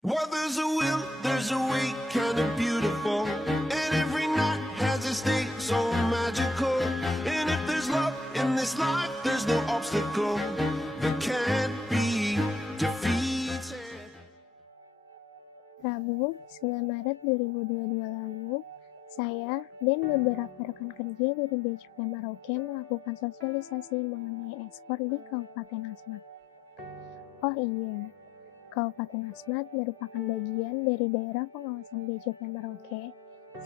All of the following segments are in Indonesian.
Well, there's a will, there's a way, kind of beautiful. And every night has a state so magical. And if there's love in this life, there's no obstacle that can't be defeated. Rabu, 9 Maret 2022 lalu, saya dan beberapa rekan kerja dari Bea Cukai Merauke melakukan sosialisasi mengenai ekspor di Kabupaten Asmat. Oh iya, Kabupaten Asmat merupakan bagian dari daerah pengawasan Bea Cukai Merauke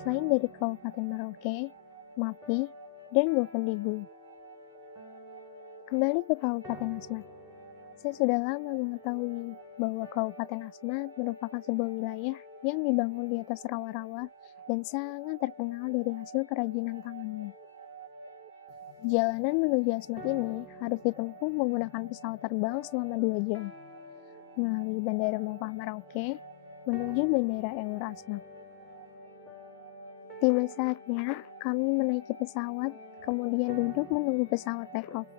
selain dari Kabupaten Merauke, MAPI, dan Bovendigul. Kembali ke Kabupaten Asmat. Saya sudah lama mengetahui bahwa Kabupaten Asmat merupakan sebuah wilayah yang dibangun di atas rawa-rawa dan sangat terkenal dari hasil kerajinan tangannya. Jalanan menuju Asmat ini harus ditempuh menggunakan pesawat terbang selama 2 jam, melalui Bandara Mopah Merauke menuju Bandara Ewor Asmat. Tiba saatnya kami menaiki pesawat, kemudian duduk menunggu pesawat take off.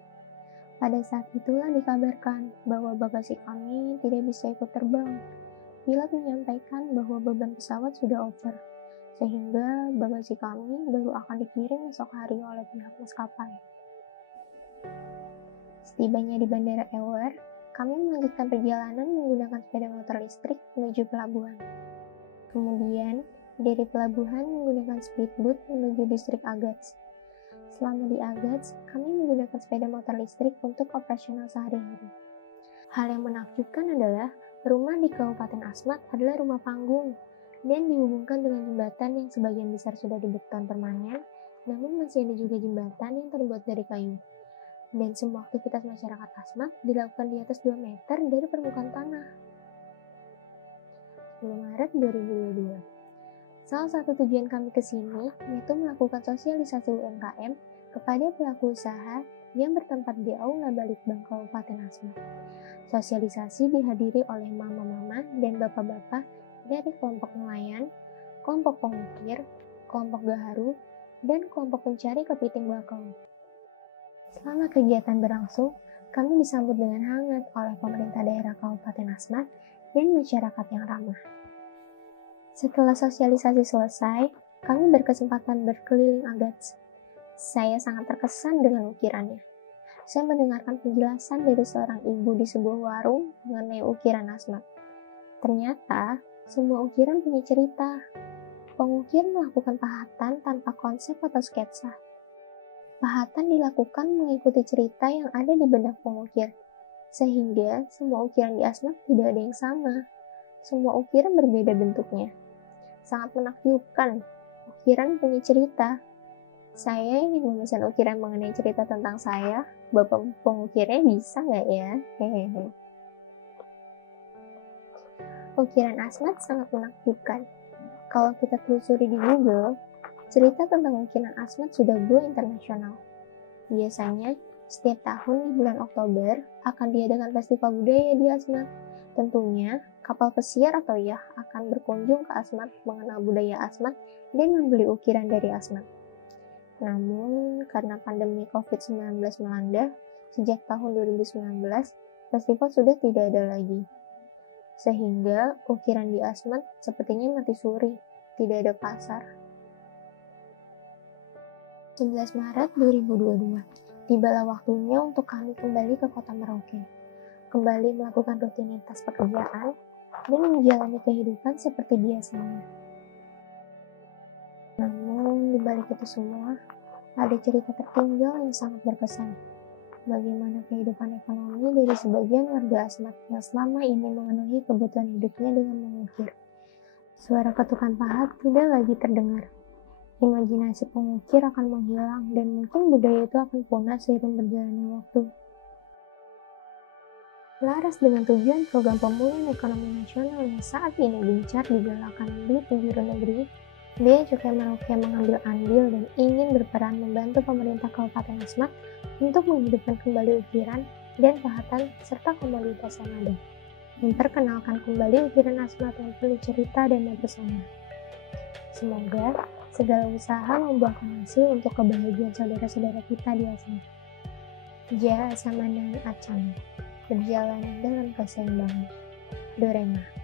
Pada saat itulah dikabarkan bahwa bagasi kami tidak bisa ikut terbang. Pilot menyampaikan bahwa beban pesawat sudah over, sehingga bagasi kami baru akan dikirim esok hari oleh pihak maskapai. Setibanya di Bandara Ewor, kami melanjutkan perjalanan menggunakan sepeda motor listrik menuju pelabuhan. Kemudian, dari pelabuhan menggunakan speedboat menuju distrik Agats. Selama di Agats, kami menggunakan sepeda motor listrik untuk operasional sehari-hari. Hal yang menakjubkan adalah rumah di Kabupaten Asmat adalah rumah panggung dan dihubungkan dengan jembatan yang sebagian besar sudah dibeton permanen, namun masih ada juga jembatan yang terbuat dari kayu. Dan semua aktivitas masyarakat Asmat dilakukan di atas 2 meter dari permukaan tanah. 10 Maret 2022. Salah satu tujuan kami ke sini yaitu melakukan sosialisasi UMKM kepada pelaku usaha yang bertempat di Aula Balitbang Kabupaten Asmat. Sosialisasi dihadiri oleh mama-mama dan bapak-bapak dari kelompok nelayan, kelompok pengukir, kelompok gaharu, dan kelompok pencari kepiting bakau. Selama kegiatan berlangsung, kami disambut dengan hangat oleh pemerintah daerah Kabupaten Asmat dan masyarakat yang ramah. Setelah sosialisasi selesai, kami berkesempatan berkeliling Agats. Saya sangat terkesan dengan ukirannya. Saya mendengarkan penjelasan dari seorang ibu di sebuah warung mengenai ukiran Asmat. Ternyata, semua ukiran punya cerita. Pengukir melakukan pahatan tanpa konsep atau sketsa. Pahatan dilakukan mengikuti cerita yang ada di benak pengukir, sehingga semua ukiran di Asmat tidak ada yang sama. Semua ukiran berbeda bentuknya. Sangat menakjubkan, ukiran punya cerita. Saya ingin memesan ukiran mengenai cerita tentang saya. Bapak pengukirnya bisa nggak ya? Hehehe. Ukiran Asmat sangat menakjubkan. Kalau kita telusuri di Google, cerita tentang ukiran Asmat sudah go internasional. Biasanya, setiap tahun di bulan Oktober akan diadakan festival budaya di Asmat. Tentunya, kapal pesiar atau yah akan berkunjung ke Asmat mengenal budaya Asmat dan membeli ukiran dari Asmat. Namun, karena pandemi COVID-19 melanda, sejak tahun 2019, festival sudah tidak ada lagi. Sehingga, ukiran di Asmat sepertinya mati suri, tidak ada pasar. 11 Maret 2022, tibalah waktunya untuk kami kembali ke kota Merauke. Kembali melakukan rutinitas pekerjaan dan menjalani kehidupan seperti biasanya. Namun, di balik itu semua, ada cerita tertinggal yang sangat berkesan. Bagaimana kehidupan ekonomi dari sebagian warga Asmat yang selama ini memenuhi kebutuhan hidupnya dengan mengukir. Suara ketukan pahat tidak lagi terdengar. Imajinasi pengukir akan menghilang dan mungkin budaya itu akan punah seiring berjalannya waktu. Selaras dengan tujuan program pemulihan ekonomi nasional yang saat ini gencar digalakan di penjuru negeri, Bea Cukai Merauke mengambil andil dan ingin berperan membantu pemerintah Kabupaten Asmat untuk menghidupkan kembali ukiran dan pahatan serta komoditas yang ada. Memperkenalkan kembali ukiran Asmat yang penuh cerita dan mempesona. Semoga segala usaha membuahkan hasil untuk kebahagiaan saudara-saudara kita di Asmat. Ja Samanang Acang. Berjalan dalam keseimbangan. Dorema.